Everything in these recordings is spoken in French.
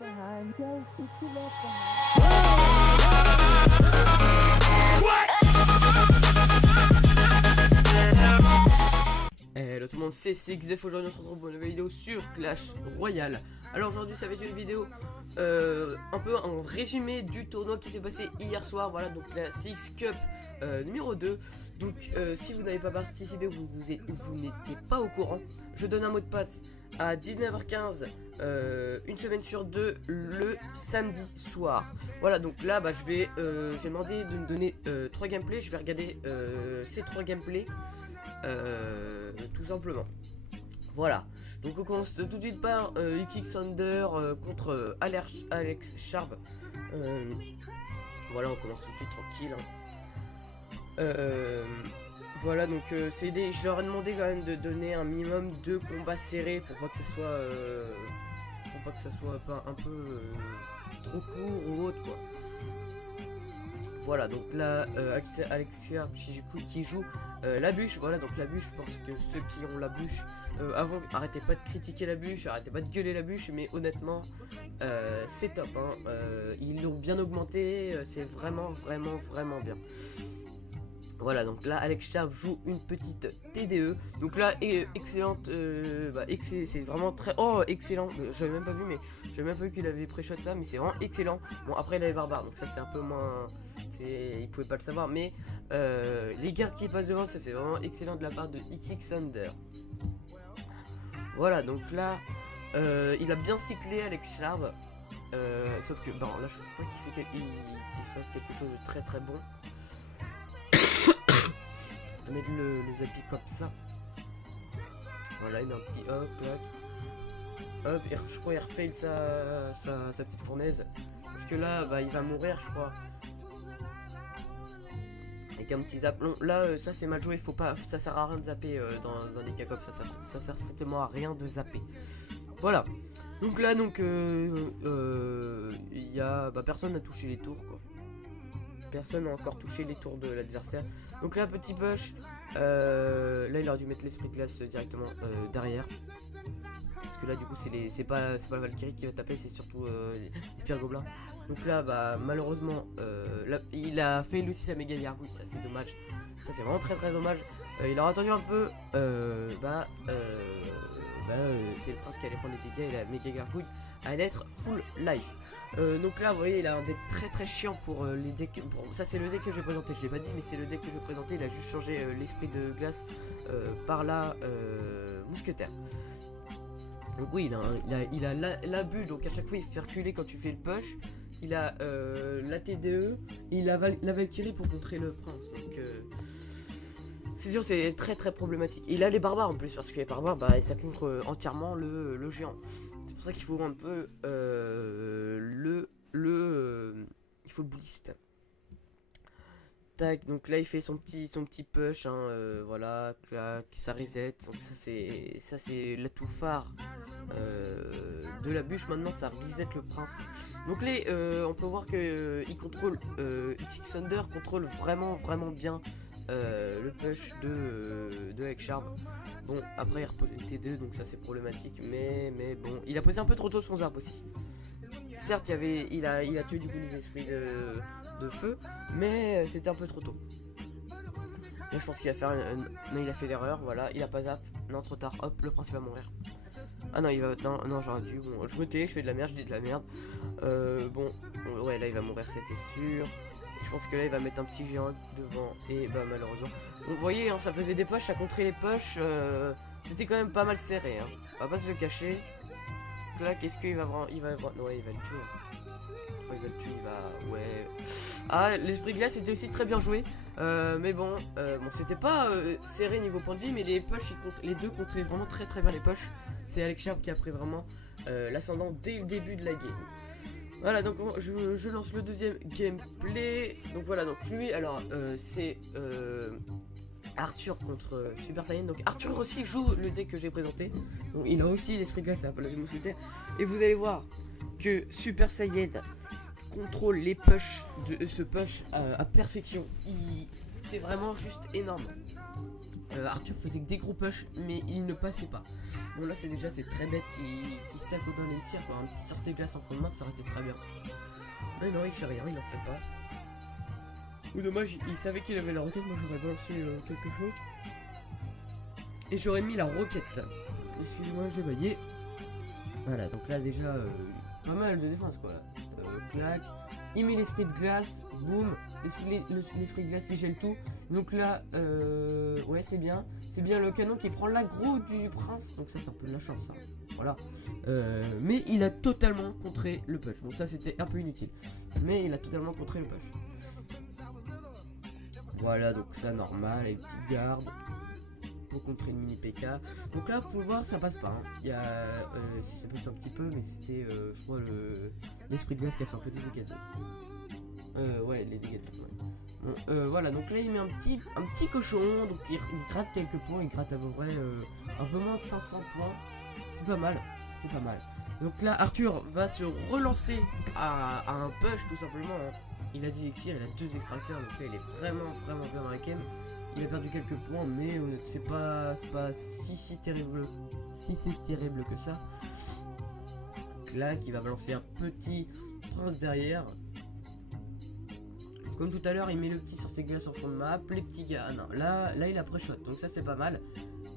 Hello tout le monde, c'est XF. Aujourd'hui on se retrouve pour une nouvelle vidéo sur Clash Royale. Alors aujourd'hui ça va être une vidéo un peu en résumé du tournoi qui s'est passé hier soir. Voilà, donc la CX Cup numéro 2. Donc si vous n'avez pas participé, vous n'étiez pas au courant, je donne un mot de passe à 19h15 une semaine sur deux le samedi soir. Voilà, donc là j'ai demandé de me donner 3 gameplays. Je vais regarder ces 3 gameplays tout simplement. Voilà, donc on commence tout de suite par Lucky Thunder contre Alex Sharp. Voilà, on commence tout de suite tranquille, hein. Voilà, donc je leur ai demandé quand même de donner un minimum de combats serrés pour pas que ça soit pas un peu trop court ou autre quoi. Voilà, donc là Alex Sharp qui joue la bûche. Voilà, donc la bûche, je pense que ceux qui ont la bûche avant, arrêtez pas de critiquer la bûche, arrêtez pas de gueuler la bûche, mais honnêtement c'est top, hein. Ils l'ont bien augmenté, c'est vraiment bien. Voilà, donc là Alex Sharp joue une petite TDE. Donc là excellente, c'est vraiment très excellent. J'avais même pas vu, mais j'avais même pas vu qu'il avait pré-shot ça, mais c'est vraiment excellent. Bon, après il avait barbare, donc ça c'est un peu moins, il pouvait pas le savoir, mais les gardes qui passent devant, ça c'est vraiment excellent de la part de XX Thunder. Voilà, donc là il a bien cyclé Alex Sharp, sauf que bon là je pense pas qu'il fasse quelque chose de très bon. On va mettre le zappi comme ça. Voilà, il met un petit hop, clac. Hop, je crois qu'il refail sa petite fournaise. Parce que là, il va mourir, je crois. Avec un petit zap. Non, là, ça c'est mal joué, faut pas, ça sert à rien de zapper dans les cas comme ça. Ça sert strictement à rien de zapper. Voilà. Donc là, il y a. Personne n'a touché les tours, quoi. Personne n'a encore touché les tours de l'adversaire. Donc là, petit push. Là, il aurait dû mettre l'esprit de glace directement derrière. Parce que là, du coup, c'est pas la Valkyrie qui va taper, c'est surtout les Spire Gobelins. Donc là, malheureusement, là, il a fait lui aussi sa méga gargouille. Ça, c'est dommage. Ça, c'est vraiment très dommage. Il aura attendu un peu. C'est le prince qui allait prendre les dégâts et la méga gargouille allait être full life. Donc là vous voyez, il a un deck très chiant pour les decks. Ça c'est le deck que je vais présenter, je l'ai pas dit, mais c'est le deck que je vais présenter. Il a juste changé l'esprit de glace par la mousquetaire. Donc oui, il a la bûche, donc à chaque fois il fait reculer quand tu fais le push. Il a la TDE, il a la Valkyrie pour contrer le prince. Donc c'est sûr, c'est très très problématique. Et il a les barbares en plus, parce que les barbares, ça contre entièrement le géant. C'est pour ça qu'il faut un peu il faut le bouliste. Tac, donc là il fait son petit push, hein, voilà, clac, ça reset. Donc ça c'est l'atout phare de la bûche. Maintenant ça reset le prince. Donc on peut voir que il contrôle XX Thunder contrôle vraiment bien le push de Alex Sharp. Bon, après il repose le T2, donc ça c'est problématique, mais bon, il a posé un peu trop tôt son zarb aussi. Certes, il a tué du coup les esprits de feu, mais c'était un peu trop tôt. Là je pense qu'il va faire non, il a fait l'erreur, voilà, il a pas zap, non trop tard, hop, le prince va mourir. Ah non, non j'aurais dû, bon, je me tais, je fais de la merde, je dis de la merde. Bon, ouais, là il va mourir, c'était sûr. Je pense que là il va mettre un petit géant devant et malheureusement. Donc vous voyez, hein, ça faisait des pushs, ça contrait les pushs, c'était quand même pas mal serré, hein. On va pas se le cacher. Là, qu'est-ce qu'il va vraiment, non, ouais, il va le tuer. Enfin, il va le tuer, ouais. Ah, l'esprit de glace était aussi très bien joué, mais bon, c'était pas serré niveau point de vie, mais les pushs, les deux contraient vraiment très bien les pushs. C'est Alex Sharp qui a pris vraiment l'ascendant dès le début de la game. Voilà, donc je lance le deuxième gameplay. Donc voilà, donc lui, alors c'est Arthur contre Super Saiyan. Donc Arthur aussi joue le deck que j'ai présenté. Donc il a aussi l'esprit de glace à la mousquetaire. Et vous allez voir que Super Saiyan contrôle les pushs de ce push à perfection. C'est vraiment juste énorme. Arthur faisait que des gros push, mais il ne passait pas. Bon là c'est très bête qui stack dans les tirs quoi. Un petit sorcier de glace en fond de map ça aurait été très bien. Mais non il fait rien, il en fait pas. Ou dommage, il savait qu'il avait la roquette, moi j'aurais balancé quelque chose. Et j'aurais mis la roquette. Excusez-moi j'ai baillé. Voilà donc là déjà pas mal de défense quoi. Clac. Il met l'esprit de glace, boum, l'esprit de glace il gèle tout. Donc là, ouais c'est bien le canon qui prend l'aggro du prince. Donc ça c'est un peu de la chance, hein. Voilà. Mais il a totalement contré le push. Bon ça c'était un peu inutile, mais il a totalement contré le push. Voilà donc ça normal, les petites gardes pour contrer une mini PK. Donc là pour voir ça passe pas, hein. Il y a, si ça passe un petit peu, mais c'était je crois l'esprit de glace qui a fait un peu des dégâts. Ouais les dégâts. Ouais. Bon, voilà donc là il met un petit cochon, donc il gratte quelques points, il gratte à peu près un peu moins de 500 points. C'est pas mal, c'est pas mal. Donc là Arthur va se relancer à un push tout simplement, hein. Il a 10 elixirs, il a 2 extracteurs, donc là il est vraiment bien dans la game. Il a perdu quelques points, mais c'est pas si terrible que ça. Là qui va balancer un petit prince derrière. Comme tout à l'heure, il met le petit sorcier glace en fond de map, les petits gars. Ah non, là il a pré-shot, donc ça c'est pas mal.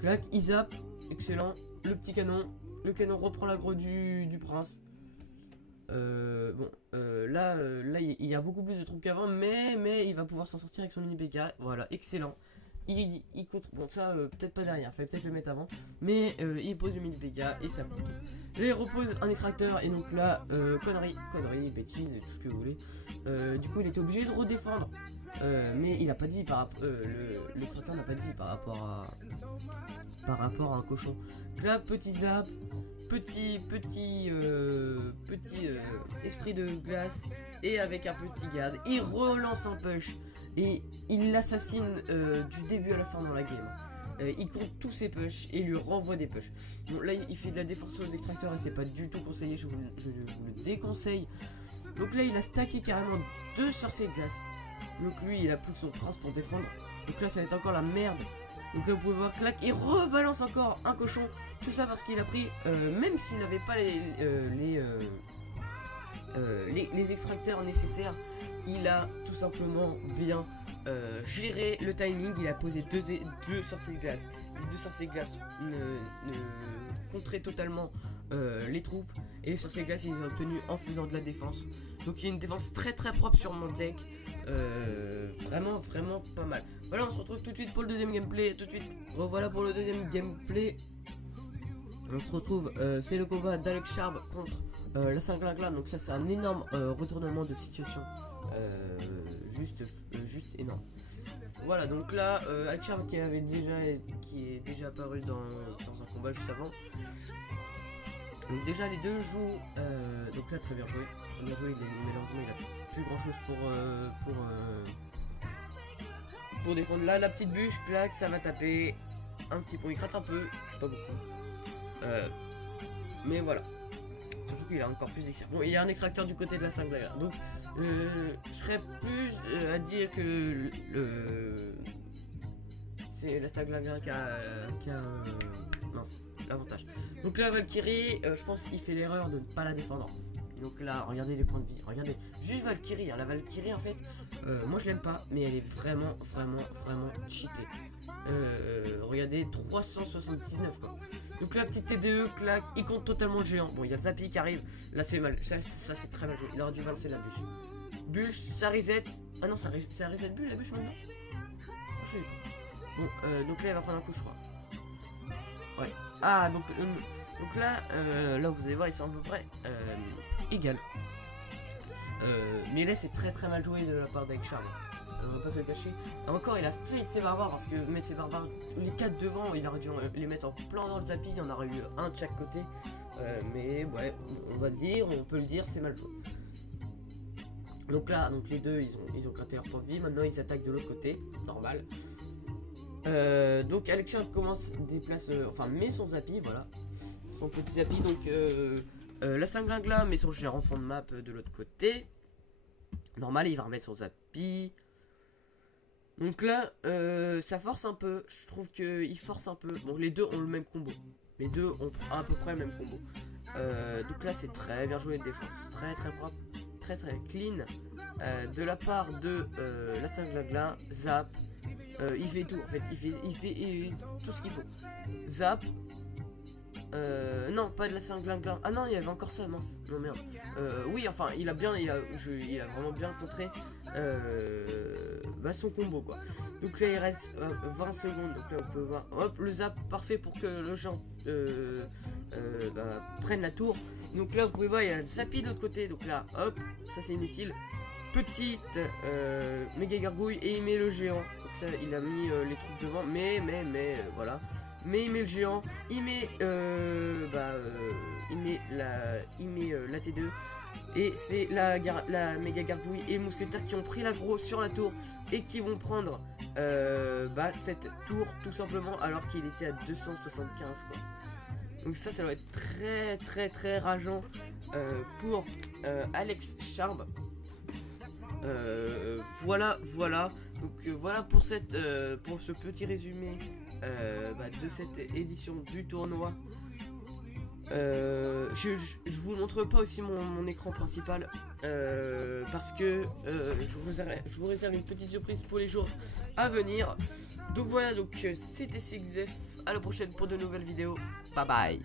Clac, il zappe, excellent. Le petit canon, le canon reprend l'aggro du prince. Bon, là il y a beaucoup plus de troupes qu'avant, mais il va pouvoir s'en sortir avec son mini PK. Voilà, excellent. Il compte, bon ça peut-être pas derrière, fallait peut-être le mettre avant, mais il pose le mini PK et ça compte. Là il repose un extracteur et donc là connerie, bêtise, tout ce que vous voulez. Du coup il était obligé de redéfendre, mais il a pas de vie par rapport, l'extracteur n'a pas de vie par rapport à un cochon. Là petit zap, petit esprit de glace et avec un petit garde, il relance un push. Et il l'assassine du début à la fin dans la game. Il compte tous ses pushs et lui renvoie des pushs. Bon là il fait de la défense aux extracteurs et c'est pas du tout conseillé, je vous le déconseille. Donc là il a stacké carrément 2 sorciers de glace. Donc lui il a plus que son prince pour défendre. Donc là ça va être encore la merde. Donc là vous pouvez voir clac, il rebalance encore un cochon. Tout ça parce qu'il a pris, même s'il n'avait pas les extracteurs nécessaires, il a tout simplement bien géré le timing. Il a posé deux sorciers de glace. Les 2 sorciers de glace contraient totalement les troupes. Et les sorciers de glace ils ont obtenu en faisant de la défense. Donc il y a une défense très propre sur mon deck. Vraiment pas mal. Voilà, on se retrouve tout de suite pour le deuxième gameplay. Tout de suite, revoilà pour le deuxième gameplay. On se retrouve, c'est le combat d'Alex Sharp contre la Saint-Glingla. Donc ça c'est un énorme retournement de situation, juste énorme. Voilà donc là Alex Sharp qui est déjà apparu dans un combat juste avant. Donc déjà les deux jouent, donc là très bien joué, malheureusement il a plus grand chose pour défendre. Là la petite bûche, clac, ça va taper un petit peu, il gratte un peu, pas beaucoup. Mais voilà. Surtout qu'il a encore plus d'extracteurs. Bon, il y a un extracteur du côté de la 5 là. Donc, je serais plus à dire que c'est la 5 qui a mince, l'avantage. Donc là, Valkyrie, je pense qu'il fait l'erreur de ne pas la défendre. Donc là, regardez les points de vie. Regardez, juste Valkyrie. Hein. La Valkyrie, en fait, moi je l'aime pas, mais elle est vraiment cheatée. Regardez, 379 quoi. Donc la petite TDE, clac, il compte totalement le géant. Bon, il y a le Zapi qui arrive. Là, c'est mal. Ça c'est très mal joué. Il aurait dû balancer la bûche. Bûche, ça reset. Ah non, ça reset bûche, la bûche maintenant. Je sais pas. Bon, donc là, il va prendre un coup, je crois. Ouais. Ah, donc là, vous allez voir, ils sont à peu près égal. Mais là, c'est très mal joué de la part d'Alex Sharp. On va pas se le cacher. Encore, il a fait ses barbares parce que mettre ses barbares, les 4 devant, il aurait dû les mettre en plein dans le Zapi. Il y en aurait eu un de chaque côté. Mais ouais, on peut le dire, c'est mal joué. Donc là, les deux, ils ont gratté leur point de vie. Maintenant, ils attaquent de l'autre côté, normal. Donc Alex Sharp met son Zapi, voilà. Son petit Zapi, donc la Saint-Glingla met son géant en fond de map de l'autre côté. Normal, il va remettre son Zapi. Donc là, ça force un peu. Je trouve qu'il force un peu. Bon, les deux ont le même combo. Les deux ont à peu près le même combo. Donc là, c'est très bien joué de défense. Très très propre. Très très clean. De la part de la Saint-Glagla. Zap. Il fait tout en fait. Il fait tout ce qu'il faut. Zap. Non, pas de la Saint-Glagla. Ah non, il y avait encore ça, mince. Non, merde. Oui, enfin, il a vraiment bien contré son combo, quoi. Donc là, il reste 20 secondes. Donc là, on peut voir. Hop, le zap parfait pour que le géant prenne la tour. Donc là, vous pouvez voir, il y a le zappy de l'autre côté. Donc là, hop, ça c'est inutile. Petite méga gargouille et il met le géant. Donc ça, il a mis les troupes devant. Mais voilà. Mais il met le géant, il met la T2 et c'est la méga gargouille et le mousquetaire qui ont pris l'aggro sur la tour et qui vont prendre cette tour tout simplement alors qu'il était à 275 quoi. Donc ça va être très très très rageant pour Alex Charb. Voilà. Donc voilà pour ce petit résumé de cette édition du tournoi. Je vous montre pas aussi mon écran principal parce que je vous réserve une petite surprise pour les jours à venir. Donc voilà, donc c'était 6F. À la prochaine pour de nouvelles vidéos. Bye bye.